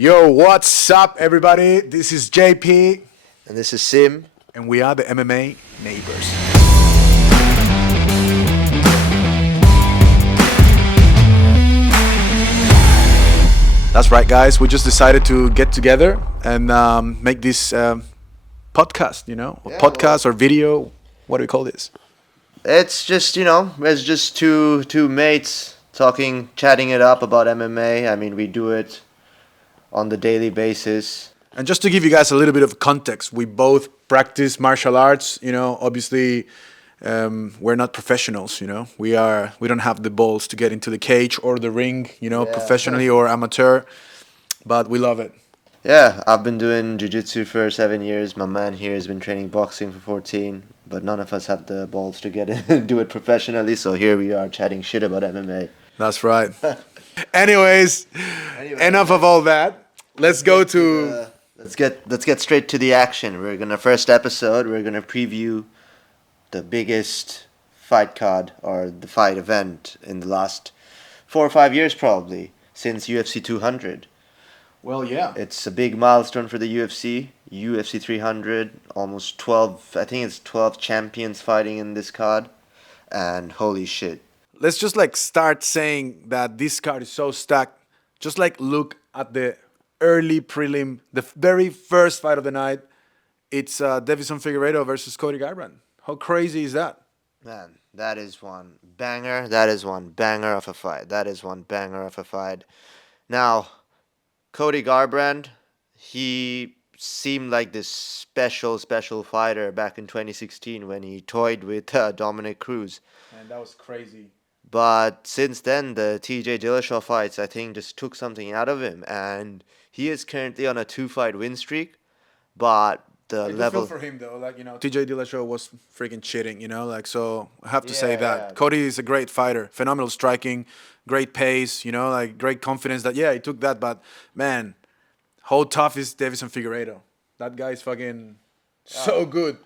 Yo, what's up, everybody? This is JP. And this is Sim. And we are the MMA Neighbours. That's right, guys. We just decided to get together and make this podcast, podcast or video. What do we call this? It's just, it's just two mates talking, chatting it up about MMA. I mean, we do it on the daily basis. And just to give you guys a little bit of context, we both practice martial arts. Obviously, we're not professionals. We don't have the balls to get into the cage or the ring. Professionally or amateur, but we love it. Yeah, I've been doing jiu-jitsu for 7 years. My man here has been training boxing for 14, but none of us have the balls to get it and do it professionally. So here we are chatting shit about MMA. That's right. Anyways, enough of all that. Let's go to. Let's get straight to the action. We're gonna preview the biggest fight card or the fight event in the last 4 or 5 years, probably since UFC 200. Well, yeah. It's a big milestone for the UFC. UFC 300, almost 12. I think it's 12 champions fighting in this card, and holy shit. Let's just start saying that this card is so stacked. Just look at the early prelim, the very first fight of the night. It's Deiveson Figueiredo versus Cody Garbrandt. How crazy is that? Man, that is one banger. That is one banger of a fight. That is one banger of a fight. Now, Cody Garbrandt, he seemed like this special fighter back in 2016 when he toyed with Dominic Cruz. And that was crazy. But since then, the TJ Dillashaw fights, I think, just took something out of him. And he is currently on a 2-fight win streak. But the level... feel for him, though. TJ Dillashaw was freaking cheating, so I have to say that. Yeah. Cody is a great fighter. Phenomenal striking, great pace, great confidence that, he took that. But, man, how tough is Deiveson Figueiredo? That guy is fucking so good.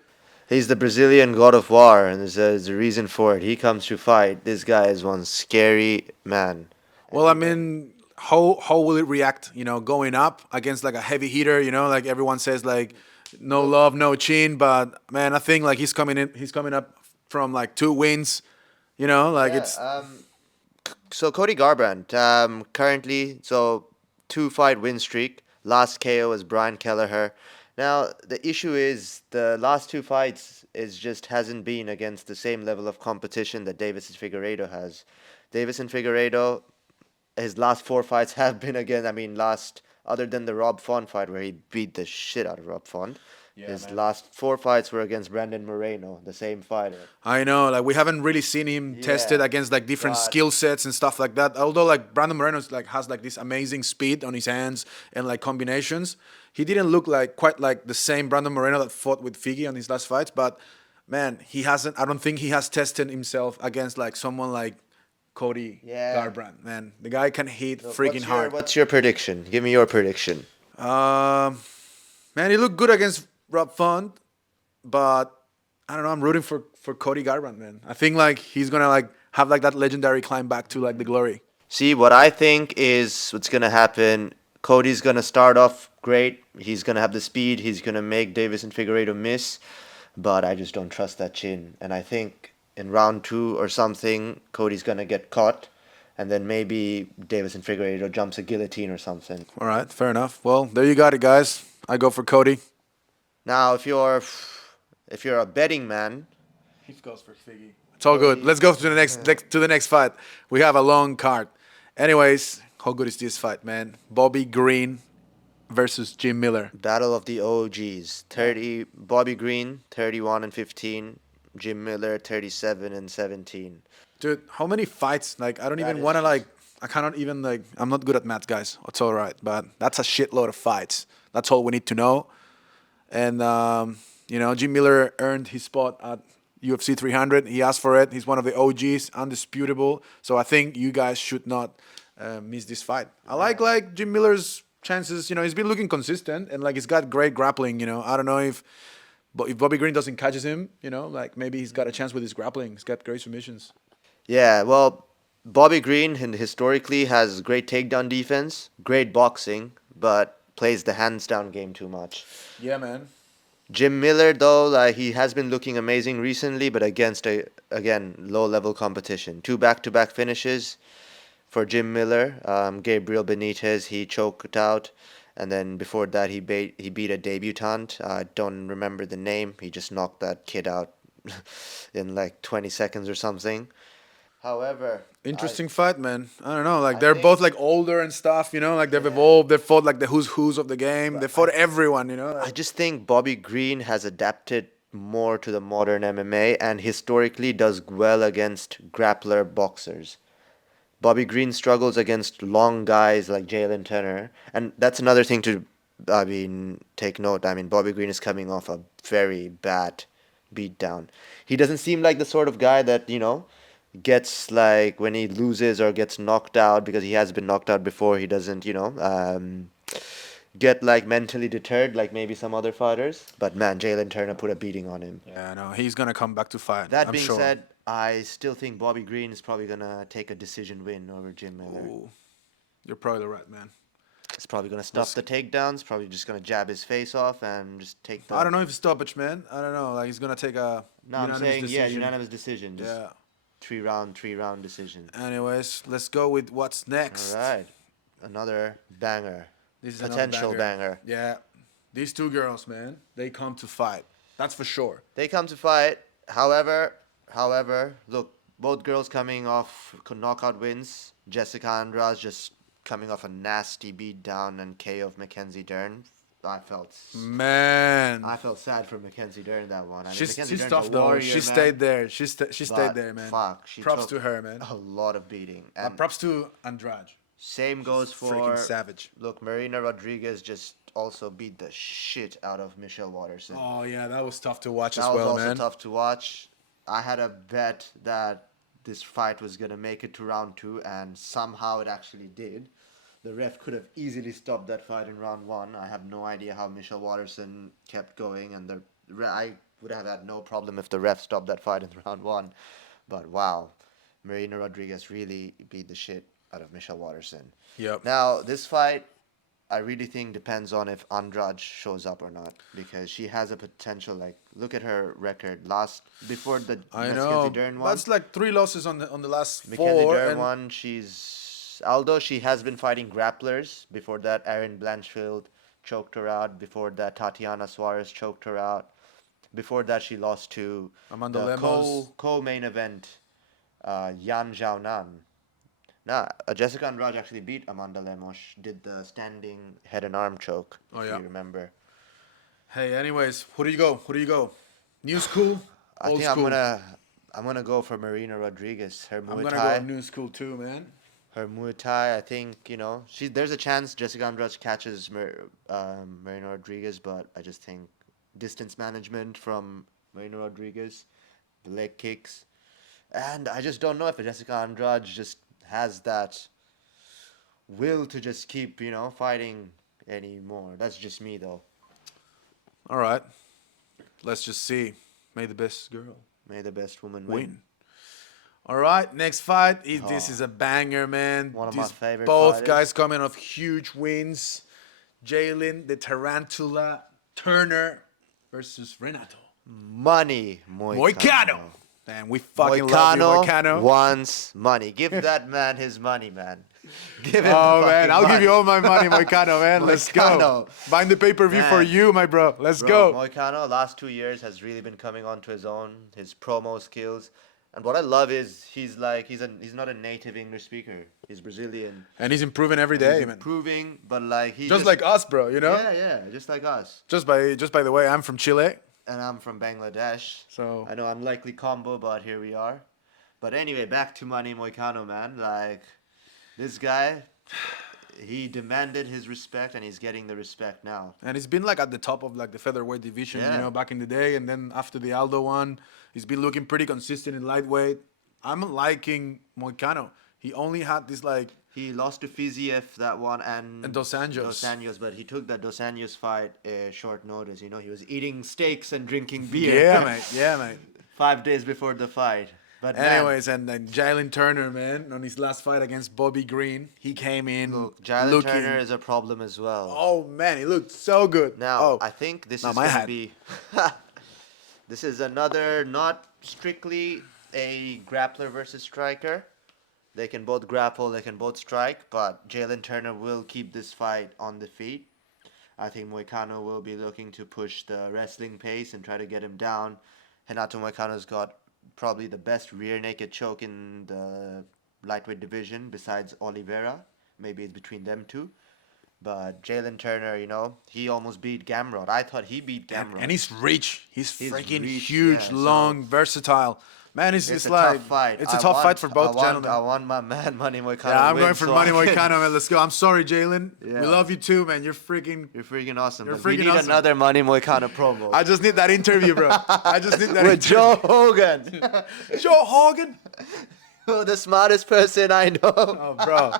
He's the Brazilian god of war, and there's a reason for it. He comes to fight. This guy is one scary man. Well, I mean, how will it react, going up against a heavy hitter, everyone says no love, no chin, but man, I think he's coming up from 2 wins, it's So Cody Garbrandt, currently 2-fight win streak. Last KO was Brian Kelleher. Now, the issue is the last 2 fights hasn't been against the same level of competition that Deiveson Figueiredo has. Deiveson Figueiredo, his last 4 fights have been other than the Rob Font fight where he beat the shit out of Rob Font. Yeah, his last 4 fights were against Brandon Moreno, the same fighter. I know, we haven't really seen him tested against different skill sets and stuff like that. Although Brandon Moreno has this amazing speed on his hands and combinations. He didn't look quite the same Brandon Moreno that fought with Figgy on his last fights, but man, I don't think he has tested himself against someone like Cody Garbrandt. Man, the guy can hit hard. What's your prediction? Give me your prediction. Man, he looked good against Rob Font, but I don't know. I'm rooting for Cody Garbrandt, man. I think he's gonna have that legendary climb back to the glory. See, what I think is what's gonna happen. Cody's gonna start off great. He's gonna have the speed. He's gonna make Deiveson Figueiredo miss, but I just don't trust that chin. And I think in round 2 or something, Cody's gonna get caught, and then maybe Deiveson Figueiredo jumps a guillotine or something. All right, fair enough. Well, there you got it, guys. I go for Cody. Now, if you're a betting man, he goes for Figgy. It's all good. Let's go to the next fight. We have a long card. Anyways, how good is this fight, man? Bobby Green versus Jim Miller. Battle of the OGs. Bobby Green 31-15, Jim Miller 37-17. Dude, how many fights? I don't even want to I cannot even I'm not good at math, guys. It's all right, but that's a shitload of fights. That's all we need to know. And Jim Miller earned his spot at UFC 300. He asked for it. He's one of the OGs, undisputable. So I think you guys should not miss this fight. I like Jim Miller's chances. He's been looking consistent and he's got great grappling. I don't know if Bobby Green doesn't catches him. Maybe he's got a chance with his grappling. He's got great submissions. Yeah, well, Bobby Green historically has great takedown defense, great boxing, but plays the hands down game too much. Yeah, man. Jim Miller, though, like, he has been looking amazing recently, but against again, low level competition. 2 back-to-back finishes for Jim Miller. Gabriel Benitez, he choked out, and then before that he beat a debutant. I don't remember the name. He just knocked that kid out in like 20 seconds or something. However, Interesting fight, man. I don't know. Like I they're think- both like older and stuff. You know, like they've evolved. They fought like the who's of the game. They fought everyone. You know. I just think Bobby Green has adapted more to the modern MMA and historically does well against grappler boxers. Bobby Green struggles against long guys like Jalen Turner, and that's another thing to, take note. I mean, Bobby Green is coming off a very bad beatdown. He doesn't seem like the sort of guy that, gets like when he loses or gets knocked out because he has been knocked out before. He doesn't, get like mentally deterred like maybe some other fighters. But man, Jalen Turner put a beating on him. Yeah, no, he's gonna come back to fight. That I'm being sure. said, I still think Bobby Green is probably gonna take a decision win over Jim Miller. Ooh, you're probably right, man. He's probably gonna stop the takedowns. Probably just gonna jab his face off and just take the. I don't know if it's stoppage, man. I don't know. Like he's gonna take a No, I'm saying decision. unanimous decision. Just Yeah. three round decision. Anyways, let's go with what's next. All right, another banger. This is another Potential banger. Yeah, these two girls, man, they come to fight. That's for sure. They come to fight. However, look, both girls coming off knockout wins. Jessica Andrade just coming off a nasty beatdown and KO of Mackenzie Dern. I felt sad for Mackenzie Dern that one. I mean, She's Mackenzie Dern's tough a though. warrior, She man, stayed there. She stayed but there, man. Fuck, she Props took to her, man. a lot of beating. And Props to Andrade. same goes for Freaking savage. Look, Marina Rodriguez just also beat the shit out of Michelle Watterson. Oh yeah, that was tough to watch That as was well, also man. tough to watch. I had a bet that this fight was gonna make it to round 2, and somehow it actually did. The ref could have easily stopped that fight in round 1. I have no idea how Michelle Watterson kept going, and I would have had no problem if the ref stopped that fight in round 1. But wow, Marina Rodriguez really beat the shit out of Michelle Watterson. Yep. Now this fight, I really think depends on if Andrade shows up or not, because she has a potential. Like, look at her record. Before the I Mackenzie know. Dern one, That's like 3 losses on the last Mackenzie 4. Dern and one. Although she has been fighting grapplers. Before that, Erin Blanchfield choked her out. Before that, Tatiana Suarez choked her out. Before that, she lost to Amanda the Lemos. co-main event, Yan Xiaonan. Nah, Jessica Andrade actually beat Amanda Lemos. Did the standing head and arm choke, if yeah. you remember. Hey, anyways, who do you go? New school, I old think school. I'm gonna go for Marina Rodriguez. Her I'm Muay gonna Thai. go new school too, man. Her Muay Thai, I think, there's a chance Jessica Andrade catches Marina Rodriguez, but I just think distance management from Marina Rodriguez, the leg kicks, and I just don't know if Jessica Andrade just has that will to just keep, fighting anymore. That's just me, though. All right, let's just see. May the best girl May the best woman win. All right, next fight. This is a banger, man. One of my favorite Both fighters. guys coming off huge wins. Jalin, the Tarantula Turner versus Renato Money, Moicano. Man, we fucking love you, Moicano. wants money. Give that man his money, man. Give him Oh the man, fucking I'll give you money. all my money, Moicano, man. Let's go. Moicano. Buying the pay-per-view for Man. you, my bro. Let's Bro, go. Moicano, last 2 years has really been coming onto his own. His promo skills, and what I love is he's not a native English speaker. He's Brazilian. And he's improving every day, He's man. improving, but like he Just like us, bro. You know. yeah, just like us. Just by the way, I'm from Chile. And I'm from Bangladesh. So- I know unlikely combo, but here we are. But anyway, back to Money Moicano, man. Like, this guy, he demanded his respect, and he's getting the respect now. And he's been like at the top of like the featherweight division, Yeah. you know, back in the day. And then after the Aldo one, he's been looking pretty consistent in lightweight. I'm liking Moicano. He only had this like He lost to Fiziev that one and Dos Anjos. Dos Anjos, but he took that Dos Anjos fight short notice. He was eating steaks and drinking beer. Yeah, mate. 5 days before the fight. But Anyways, and then Jalin Turner, man, on his last fight against Bobby Green, he came in look, Jalin looking. Turner is a problem as well. Oh man, he looked so good. Now, I think this is my going to hat. be. This is another not strictly a grappler versus striker. They can both grapple, they can both strike, but Jalin Turner will keep this fight on the feet. I think Moicano will be looking to push the wrestling pace and try to get him down. Renato Moicano's got probably the best rear naked choke in the lightweight division besides Olivera. Maybe it's between them two. But Jalin Turner, he almost beat Gamrot. I thought he beat Gamrot. And he's rich. He's freaking reach, huge, yeah, long, versatile. Man, it's It's a like tough fight. it's a tough fight for both gentlemen. I want my man Money Moicano. Yeah, I'm to win, going for so Money I can- Moicano, man. Let's go. I'm sorry, Jalen. Yeah. We love you too, man. You're freaking. You're freaking awesome. You're but we freaking need awesome. another Money Moicano promo. I just need that interview, bro. I just need that With interview. Joe Hogan. Joe Hogan. The smartest person I know. Oh, bro.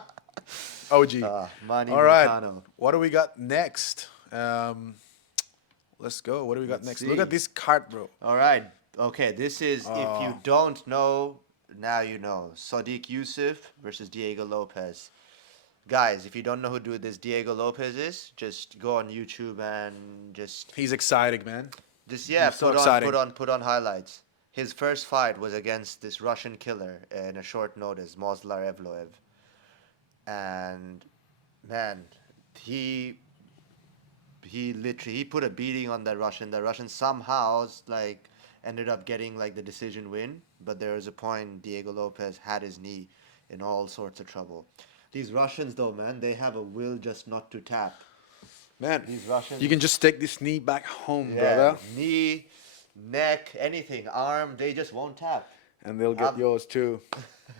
OG. Money All right. Moicano. What do we got next? Let's go. What do we got next? Look at this card, bro. All right. Okay, this is, if you don't know, now you know. Sodiq Yousef versus Diego Lopez. Guys, if you don't know who this Diego Lopez is, just go on YouTube and He's exciting, man. Just He's so exciting. put on highlights. His first fight was against this Russian killer in a short notice, Mozlar Evloev. And man, he literally put a beating on that Russian. The Russian somehow ended up getting the decision win, but there was a point Diego Lopez had his knee in all sorts of trouble. These Russians though, man, they have a will just not to tap. Man, These Russians, you can just take this knee back home, yeah, brother. knee, neck, anything, arm, they just won't tap. And they'll get yours too.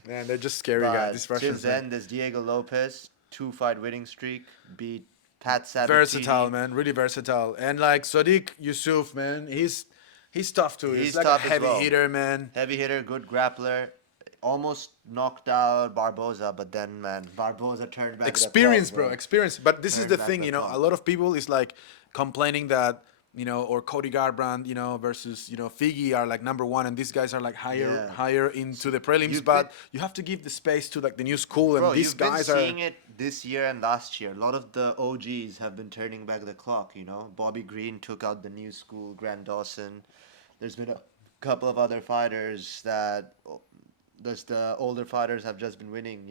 Man, they're just scary guys. These Russians. Since then, there's Diego Lopez, 2-fight winning streak, beat Pat Sabatini. Versatile, man. Really versatile. And Sodiq Yousef, man, he's tough too. He's like a tough as heavy well. hitter, man. Heavy hitter, good grappler. Almost knocked out Barboza, but then, man, Barboza turned back. Experience, the clock, bro. Experience. But this is Turn the back thing, the a clock. lot of people is complaining that, or Cody Garbrandt, versus, Figgy are number one, and these guys are higher into the prelims. But you have to give the space to the new school, and Bro, these you've been guys seeing it this year and last year. A lot of the OGs have been turning back the clock, Bobby Green took out the new school, Grant Dawson. There's been a couple of other fighters that the older fighters have just been winning,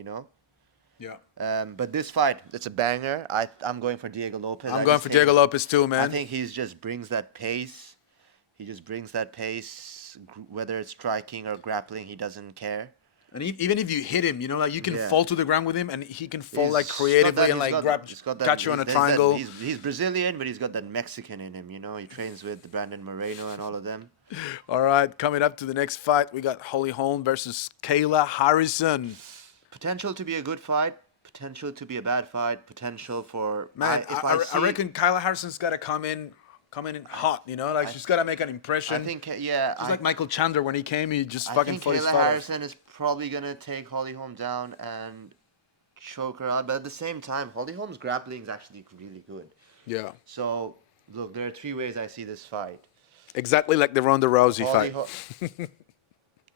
Yeah. But this fight, it's a banger. I'm going for Diego Lopez. I'm going for Diego Lopez too, man. I think he just brings that pace. He just brings that pace, whether it's striking or grappling, he doesn't care. And even if you hit him, you can Yeah. fall to the ground with him, and he can fall He's creatively got that- and grab, he's got that- catch you on a there's triangle. He's Brazilian, but he's got that Mexican in him. He trains with Brandon Moreno and all of them. All right, coming up to the next fight, we got Holm versus Kayla Harrison. Potential to be a good fight. Potential to be a bad fight. Potential for Man, I reckon Kayla Harrison's got to come in hot. She's got to make an impression. I think yeah. She's like Michael Chandler when he came, he just I fucking think fought his Kayla fight. Harrison is probably gonna take Holly Holm down and choke her out, but at the same time, Holly Holm's grappling is actually really good. Yeah, So look, there are 3 ways I see this fight. exactly like the Ronda Rousey Holly fight.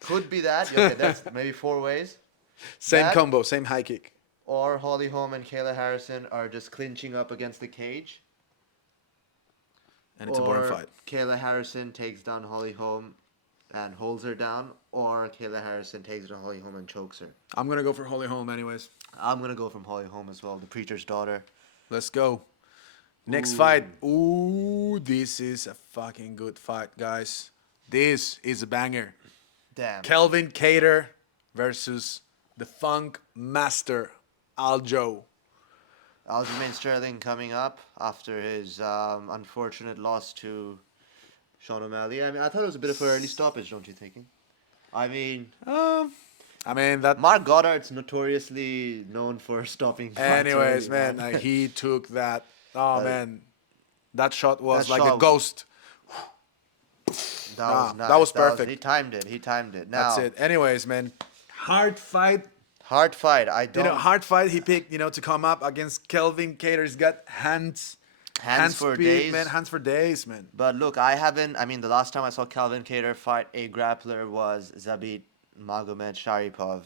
could be that. Okay, that's maybe 4 ways. Same that- combo, same high kick. Or Holly Holm and Kayla Harrison are just clinching up against the cage. And it's a boring fight. Kayla Harrison takes down Holly Holm and holds her down, or Kayla Harrison takes down Holly Holm and chokes her. I'm going to go for Holm anyways. I'm gonna go from Holly Holm as well, the preacher's daughter. Let's go. Next fight. Ooh, this is a fucking good fight, guys. This is a banger. Damn. Kelvin Kattar versus the Funk Master, Aljo. Aljamain Sterling coming up after his unfortunate loss to Sean O'Malley. I mean, I thought it was a bit of an early stoppage, don't you think? I mean, That. Mark Goddard's notoriously known for stopping fights Anyways, early, man, he took that. Oh man, that shot was that like a shot- ghost. That was nice. that was perfect. He timed it. Now, That's it. Anyways, man, hard fight. hard fight. I don't. Hard fight. He picked, to come up against Kelvin Kattar. He's got hands for speed, days. man. Hands for days, man. But look, I mean, the last time I saw Calvin Kattar fight a grappler was Zabit Magomed Sharipov.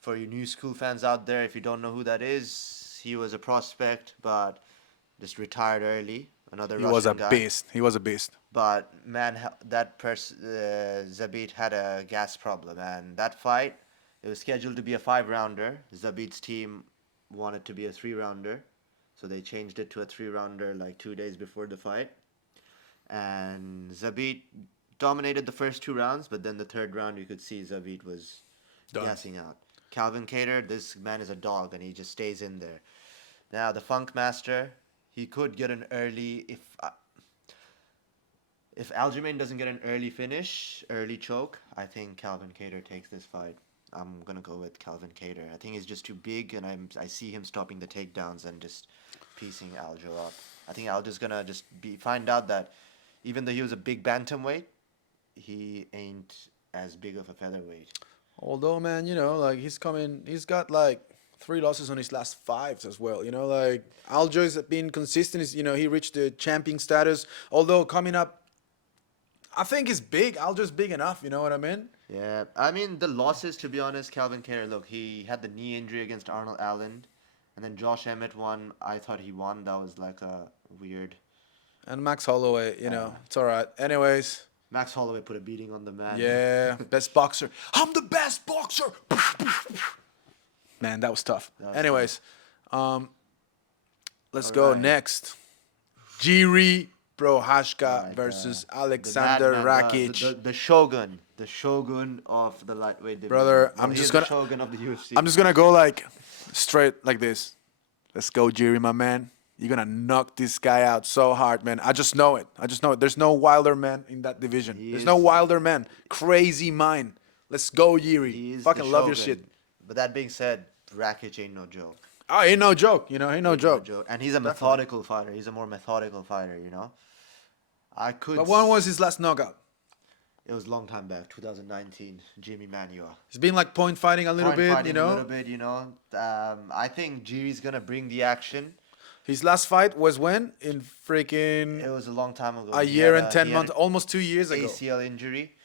For you new school fans out there, if you don't know who that is, he was a prospect, but just retired early. Another He Russian was a guy. beast. He was a beast. But man, that person, Zabit had a gas problem, and that fight, it was scheduled to be a 5-rounder. Zabit's team wanted to be a 3-rounder, so they changed it to a 3-rounder like 2 days before the fight. And Zabit dominated the first 2 rounds, but then the third round you could see Zabit was Done. gassing out. Calvin Kattar, this man is a dog, and he just stays in there. Now the Funk Master, he could get an early if Aljamain doesn't get an early finish, early choke. I think Calvin Kattar takes this fight. I'm gonna go with Calvin Kattar. I think he's just too big, and I see him stopping the takedowns and just piecing Aljo up. I think Aljo's gonna just find out that even though he was a big bantamweight, he ain't as big of a featherweight. Although, man, like he's got like 3 losses on his last 5s as well. Like Aljo's been consistent. He reached the champion status. Although coming up, I think he's big. Aljo's big enough. You know what I mean? Yeah, I mean the losses. To be honest, Calvin Kattar. Look, he had the knee injury against Arnold Allen, and then Josh Emmett won. I thought he won. That was like a weird. And Max Holloway, it's all right. Anyways, Max Holloway put a beating on the man. yeah, best boxer. I'm the best boxer. Man, that was tough. Anyways, let's go right. next. Jiri Prochazka Right, versus the Alexander madman, Rakic. the shogun of the lightweight division. Brother, Well, I'm he just is gonna- the shogun of the UFC. I'm just gonna go like straight like this. Let's go, Jiri, my man. You're gonna knock this guy out so hard, man. I just know it. There's no wilder man in that division. He There's is- no wilder man. Crazy mind. Let's go, Jiri. He is Fucking the love your shogun. shit. But that being said, Rakic ain't no joke. Oh, ain't no joke. Ain't no Ain't no joke. And he's a methodical fighter. He's a more methodical fighter. I could. But when was his last knockout? It was a long time back, 2019. Jimmy Manuel. He's been like point fighting a little Point bit, fighting a little bit, I think Jiri's gonna bring the action. His last fight was when? In It freaking was a long time ago. a He year had and 10 he had months, almost 2 years an ago. ACL injury.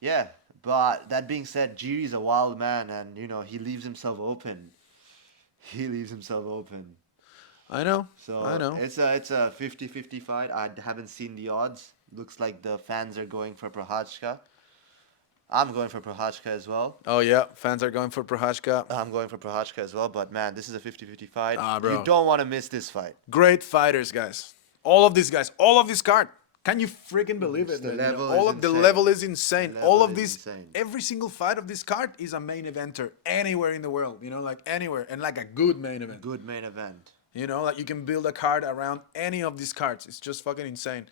Yeah, but that being said, Jiri's a wild man, and he leaves himself open. He leaves himself open. I know. So I know. it's a 50-50 fight. I haven't seen the odds. Looks like the fans are going for Prochazka. I'm going for Prochazka as well. Oh yeah, fans are going for Prochazka. I'm going for Prochazka as well, but man, this is a 50-50 fight. Bro. You don't want to miss this fight. Great fighters, guys. All of these guys, all of this card. Can you freaking believe it? The man? level all is of the insane. level is insane. The All level of is these, insane. every single fight of this card is a main eventer anywhere in the world. Like anywhere, and like a good main event. Good main event. Like you can build a card around any of these cards. It's just fucking insane.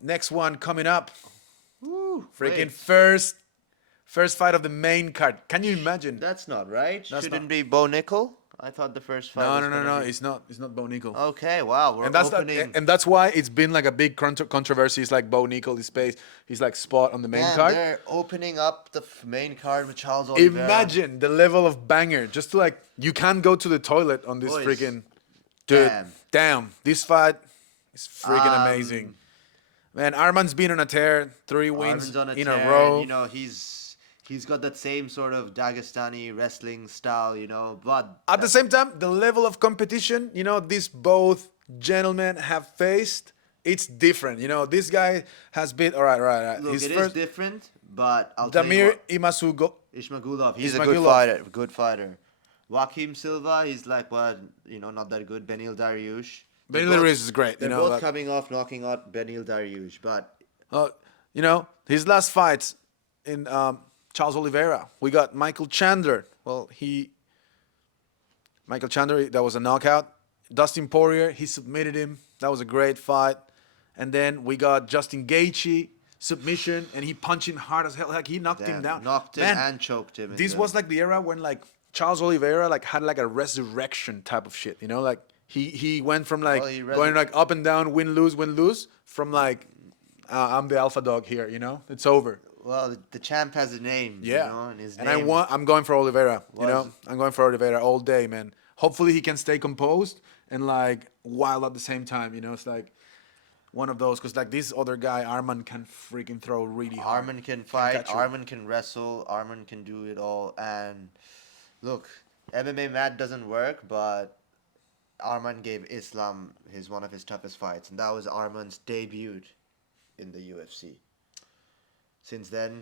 Next one coming up. Woo, Freaking wait. first fight of the main card. Can you imagine? That's not right. That's Shouldn't not- be Bo Nickel. I thought the first fight. No, was no, no, gonna no. be- It's not. It's not Bo Nickel. Okay, wow. We're And that's opening. and that's why it's been like a big controversy. It's like Bo Nickel, he's like spot on the main Man, card. they're opening up the main card with Charles Oliveira. Imagine the level of banger. Just to like, you can't go to the toilet on this Boys, freaking. Dude, damn. damn. This fight is freaking amazing. Man, Arman's been on a tear. 3 wins Arvin's on in tear, a row. He's got that same sort of Dagestani wrestling style, but At the same time, the level of competition, these both gentlemen have faced, it's different. This guy has been, all right. look, His it is first, different. But I'll tell you Damir what, Imasugo. Ismagulov, he's a Ismagulov. good fighter. Joaquim Silva, he's like not that good. Benil Dariush. Benil Dariush is great. They're You know, both like- coming off knocking out Benil Dariush, but His last fights in Charles Oliveira, we got Michael Chandler. Well, Michael Chandler, that was a knockout. Dustin Poirier, he submitted him. That was a great fight. And then we got Justin Gaethje, submission, and he punched him hard as hell. Like he knocked him down. knocked him Man, and choked him. this was like the era when like Charles Oliveira like had like a resurrection type of shit. Like he went from like Well, he going like up and down, win lose, from like I'm the alpha dog here. It's over. Well, the champ has a name. Yeah, and his and name. I'm going for Oliveira. Was- I'm going for Oliveira all day, man. Hopefully he can stay composed and like wild at the same time. It's like one of those, because like this other guy, Arman, can freaking throw really hard. Arman can fight. catch you. Arman can wrestle. Arman can do it all. And look, MMA mat doesn't work, but Arman gave Islam one of his toughest fights, and that was Arman's debut in the UFC. Since then,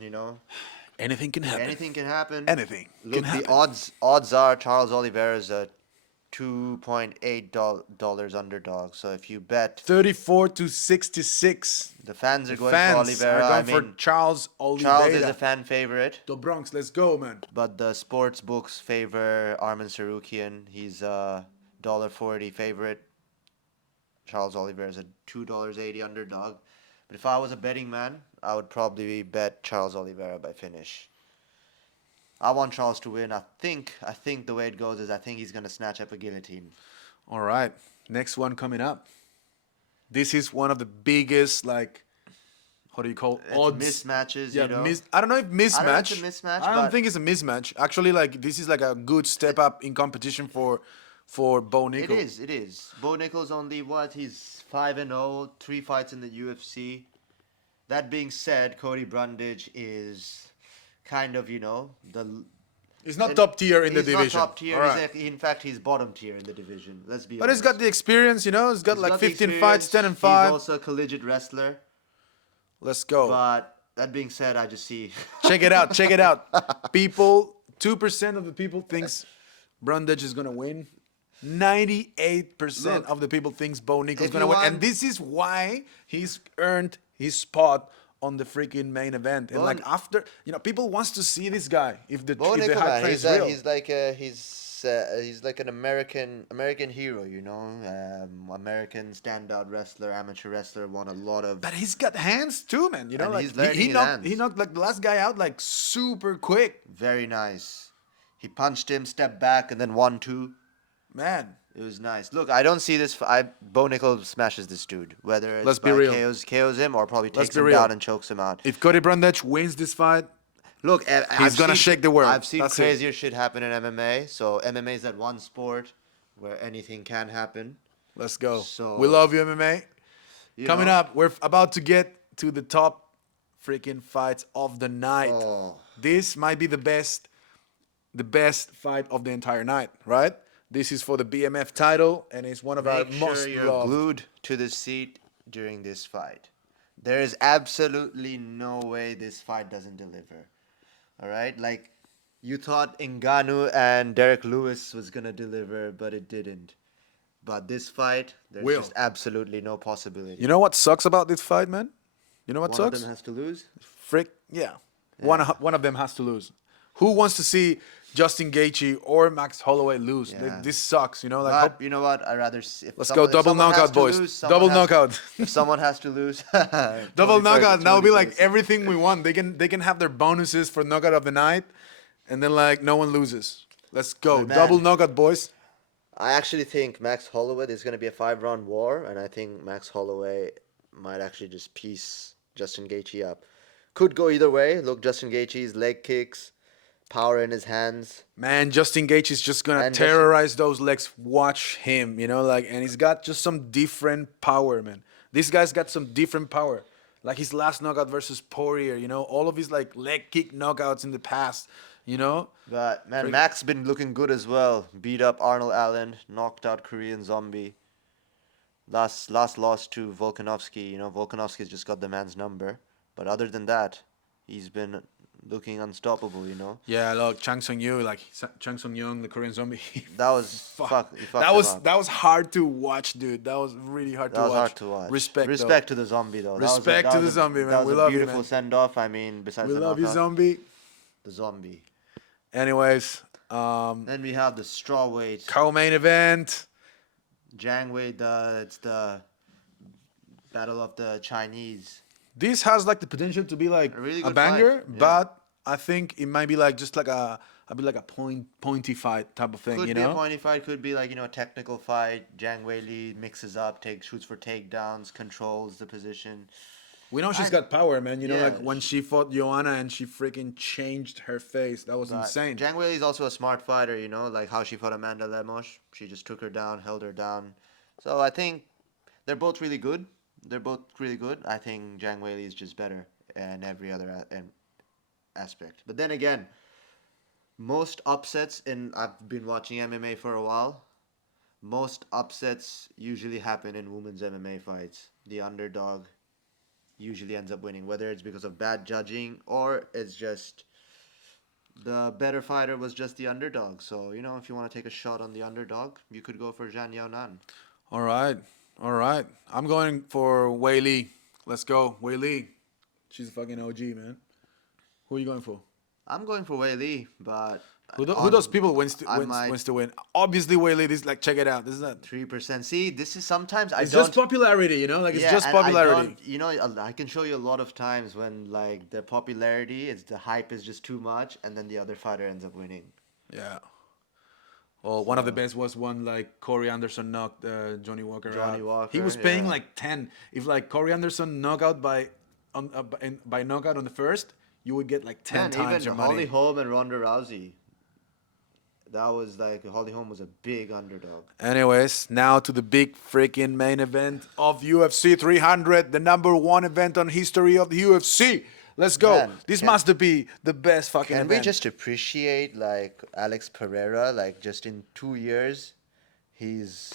Anything can happen. anything can happen. Anything Look, can happen. the odds are Charles Oliveira is a $2.8 underdog. So if you bet, 34 to 66. the fans are The going fans for Oliveira. are going for Charles Oliveira. Charles is a fan favorite, The Bronx, let's go, man. but the sports books favor Arman Tsarukyan. He's a $1.40 favorite. Charles Oliveira is a $2.80 underdog. But if I was a betting man, I would probably bet Charles Oliveira by finish. I want Charles to win. I think the way it goes is I think he's gonna snatch up a guillotine. All right, next one coming up. This is one of the biggest, like, what do you call It's odds? mismatches, Yeah, I don't know if mismatch. I don't know if it's a mismatch, I don't but- think it's a mismatch. Actually, like this is like a good step up in competition for Bo Nickal. It is. Bo Nickal's only what? He's 5-0, 3 fights in the UFC. That being said, Cody Brundage is kind of, He's not top tier in the he's division. not top tier. All right. In fact, he's bottom tier in the division. Let's be But honest. he's got the experience, He's got He's like got the 15 fights, 10 and 5. He's also a collegiate wrestler. Let's go. But that being said, I just see Check it out. Check it out. People, 2% of the people thinks Brundage is gonna win. 98% Look, of the people thinks Bo Nickal's if gonna you win, want- and this is why he's earned his spot on the freaking main event. And Bo- like after, people wants to see this guy if the Bo if the Nickel, hype man, train is real. he's like an American hero, American standout wrestler, amateur wrestler, won a lot of. But he's got hands too, man. And Like he's learning he his knocked hands. he knocked like the last guy out like super quick, Very nice. He punched him, stepped back, and then 1-2. man. It was nice. Look, I don't see this. Bo Nickel smashes this dude, whether it's Let's be by real. KOs him or probably Let's takes be him real. down and chokes him out. If Cody Brundage wins this fight, Look, He's gonna shake the world. I've seen That's it. crazier shit happen in MMA. So MMA is that one sport where anything can happen. let's go. So- We love you, MMA. You Coming know? up, we're about to get to the top freaking fights of the night. Oh. This might be the best fight of the entire night, right? This is for the BMF title, and it's one of our Make most sure you're loved. glued to the seat during this fight. There is absolutely no way this fight doesn't deliver. All right, like you thought Ngannou and Derek Lewis was gonna deliver, but it didn't. But this fight, there's Will. just absolutely no possibility. You know what sucks about this fight, man? You know what one sucks? of them has to lose. Yeah. One of them has to lose. Who wants to see Justin Gaethje or Max Holloway lose? Yeah. This sucks, Like, But you know what? I'd rather see. If Let's someone- go if double someone has knockout, to boys. lose, someone Double has- knockout. If someone has to lose, double knockout. That would be like every. everything we want. They can have their bonuses for knockout of the night, and then like no one loses. Let's go. But man- Double knockout, boys. I actually think Max Holloway is going to be a 5-round war, and I think Max Holloway might actually just piece Justin Gaethje up. Could go either way. Look, Justin Gaethje's leg kicks, power in his hands. Man, Justin Gaethje is just gonna And Justin- terrorize those legs. Watch him, and he's got just some different power, man. This guy's got some different power. Like his last knockout versus Poirier, all of his like leg kick knockouts in the past, But man, Max been looking good as well. Beat up Arnold Allen, knocked out Korean Zombie. Last loss to Volkanovski. Volkanovski's just got the man's number. But other than that, he's been looking unstoppable. Yeah, look, Chang Sung Young, the Korean Zombie. That was fuck. He fucked That him was up. that was hard to watch, dude. That was really hard That to was watch. hard to watch. Respect Respect to the zombie, though. Respect to the zombie, man. That was We a love you, beautiful man. send off. I mean, besides We the love you, knockout, Zombie. the zombie. Anyways, Then we have the strawweight, co-main event. Zhang Wei. It's the battle of the Chinese. This has like the potential to be like A really a good banger, fight, yeah. but I think it might be like just like a pointy fight type of thing, Could be a pointy fight. Could be like a technical fight. Zhang Weili mixes up, shoots for takedowns, controls the position. We know she's got power, man. Yeah. Like when she fought Joanna and she freaking changed her face. That was But insane. Zhang Weili is also a smart fighter, like how she fought Amanda Lemos. She just took her down, held her down. So I think they're both really good. They're both really good. I think Zhang Weili is just better in every other aspect. But then again, most upsets in I've been watching MMA for a while. Most upsets usually happen in women's MMA fights. The underdog usually ends up winning, whether it's because of bad judging or it's just the better fighter was just the underdog. So, if you want to take a shot on the underdog, you could go for Xionan. All right. All right. I'm going for Weili. Let's go. Weili. She's a fucking OG, man. Who are you going for? I'm going for Weili, but Who those people wins to win? Obviously, Weili. This check it out. This is not. 3%. See, this is sometimes It's just popularity, Like it's just and popularity. I can show you a lot of times when like the popularity, the hype is just too much, and then the other fighter ends up winning. Yeah. Well, one of the best was one like Corey Anderson knocked Johnny Walker out. Walker, He was paying like 10. If like Corey Anderson knockout by knockout on the first, you would get like 10 times your money. Holly Holm and Ronda Rousey. That was like Holly Holm was a big underdog. Anyways, now to the big freaking main event of UFC 300, the #1 event on history of the UFC. Let's go. Man, this must be the best fucking Can event. we just appreciate like Alex Pereira? Like just in 2 years, he's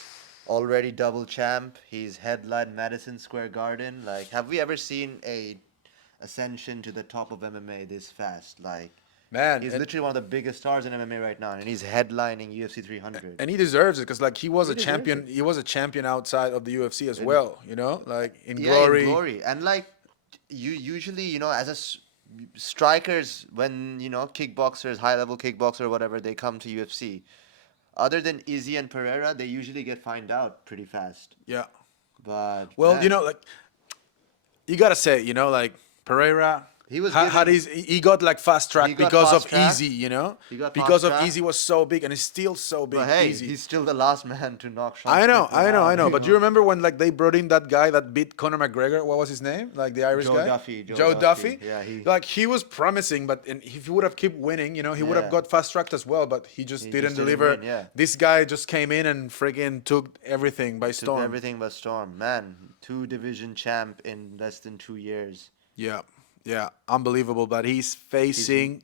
already double champ. He's headlined Madison Square Garden. Like, have we ever seen a ascension to the top of MMA this fast? Like, Man, he's literally one of the biggest stars in MMA right now, and he's headlining UFC 300. And he deserves it because like he was a champion. He was a champion outside of the UFC as well. Like in glory. In glory, and like you usually, as strikers, when kickboxers, high level kickboxer or whatever, they come to UFC. Other than Izzy and Pereira, they usually get fined out pretty fast. Yeah. But well, man, like you gotta say, like Pereira. He was he got like fast track because of Easy, He got because fast of track. Easy was so big and he's still so big. But hey, Easy. he's still the last man to knock Sean I know. Strickland But do you remember when like they brought in that guy that beat Conor McGregor? What was his name? Like the Irish guy? Joe Duffy. Yeah, like he was promising, but if he would have kept winning, he would have got fast tracked as well. But he just didn't deliver. This guy just came in and freaking took everything by storm. Took everything by storm, man. 2-division champ in less than 2 years. Yeah. Yeah, unbelievable. But he's facing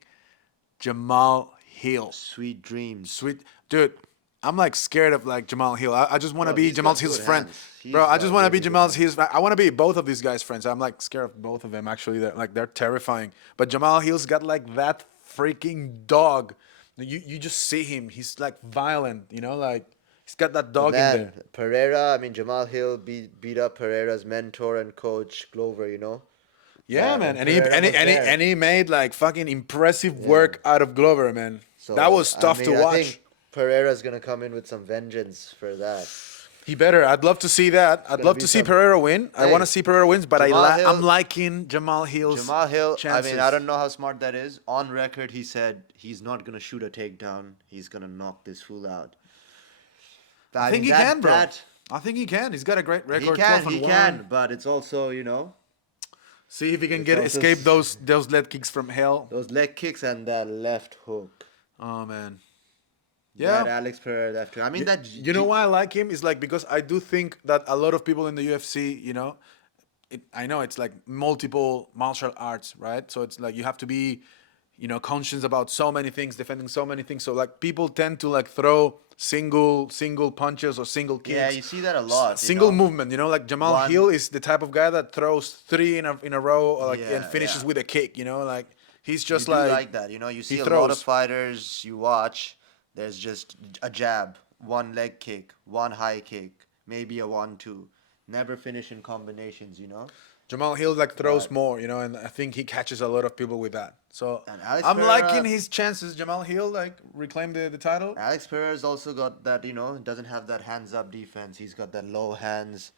Jamahal Hill. Sweet dreams. Dude, I'm like scared of like Jamahal Hill. I just want to be Jamahal Hill's friend. Bro, I just want to be Jamahal Hill's friend. I want to be both of these guys' friends. I'm like scared of both of them actually. They're terrifying. But Jamahal Hill's got like that freaking dog. You just see him. He's like violent, like he's got that dog in there. Pereira, Jamahal Hill beat up Pereira's mentor and coach Glover, Yeah, man, and he made like fucking impressive work out of Glover, man. So, that was tough to watch. I think Pereira's gonna come in with some vengeance for that. He better. I'd love to see that. I'd love to see Pereira win. I want to see Pereira wins, but I'm liking Jamahal Hill's chances. I don't know how smart that is. On record, he said he's not gonna shoot a takedown. He's gonna knock this fool out. I think he can, bro. I think he can. He's got a great record. He can, but it's also see if he can escape those leg kicks from hell. Those leg kicks and that left hook. Oh man. Yeah. That Alex Pereira left hook. You know why I like him? Is like because I do think that a lot of people in the UFC, I know it's like multiple martial arts, right? So it's like you have to be, conscious about so many things, defending so many things. So like people tend to like throw single punches or single kicks. Yeah, you see that a lot. Single movement, like Jamahal Hill is the type of guy that throws 3 in a row or and finishes with a kick, like he's just like that. You see a lot of fighters you watch, there's just a jab, one leg kick, one high kick, maybe a 1-2. Never finish in combinations, Jamahal Hill throws more, and I think he catches a lot of people with that. So I'm liking his chances. Jamahal Hill reclaim the title. Alex Pereira's also got that, doesn't have that hands up defense. He's got that low hands.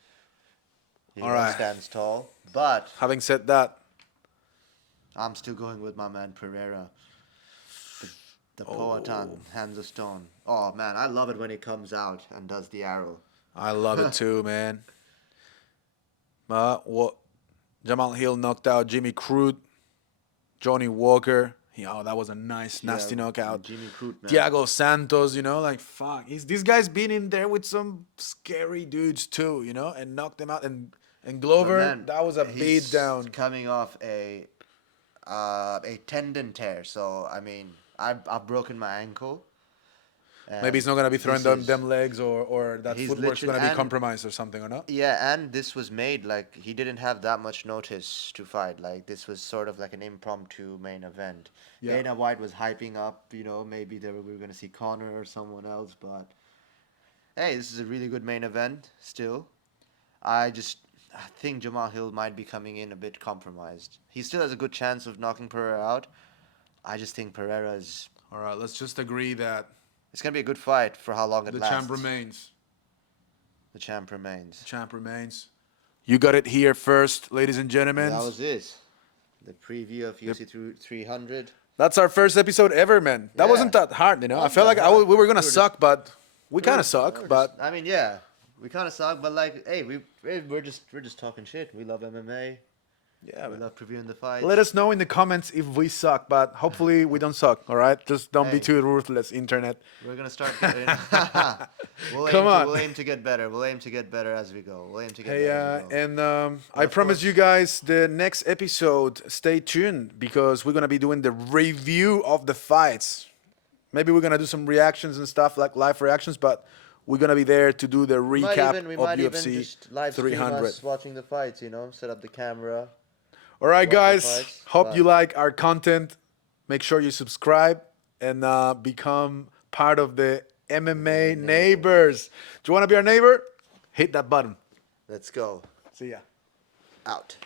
He stands tall. But having said that, I'm still going with my man Pereira. The Powhatan, hands of stone. Oh man, I love it when he comes out and does the arrow. I love it too, man. Jamahal Hill knocked out Jimmy Crute, Johnny Walker. That was a nasty knockout. Jimmy Crute, man. Thiago Santos, fuck. This guy's been in there with some scary dudes too, and knocked them out. And And But Glover, man, that was a beat he's down. coming off a tendon tear. So I mean, I've broken my ankle. Maybe he's And not gonna be throwing this is them legs, or that he's footwork's literally gonna be and compromised or something, or not. yeah, and this was made like he didn't have that much notice to fight. Like this was sort of like an impromptu main event. Yeah. Dana White was hyping up, maybe we were gonna see Connor or someone else, but hey, this is a really good main event still. I think Jamal Hill might be coming in a bit compromised. He still has a good chance of knocking Pereira out. I just think Pereira's. All right, let's just agree that It's gonna be a good fight for how long it the lasts. champ remains. The champ remains. Champ remains. You got it here first, ladies and gentlemen. That was it. The preview of UFC 300. That's our first episode ever, man. That Yeah. wasn't that hard, you know. I Wasn't felt that like hard. we were gonna We were suck, but we kind of suck. But I mean, yeah, we kind of suck, but like, hey, we're just talking shit. We love MMA. yeah, We man. love previewing the fights. Let us know in the comments if we suck, but hopefully we don't suck. All right, just don't be Hey. too ruthless, internet. We're gonna start. We'll Come on. We'll aim to get better. We'll aim to get better as we go. We'll aim to get Hey, better. As we go. and I of promise course- you guys the next episode. Stay tuned because we're gonna be doing the review of the fights. Maybe we're gonna do some reactions and stuff like live reactions, but we're gonna be there to do the we recap might of even UFC just live stream 300. us watching the fights. Set up the camera. All right, watch the guys. fights, Hope but- you like our content. Make sure you subscribe and become part of the MMA Neighbors. Do you want to be our neighbor? Hit that button. Let's go. See ya. Out.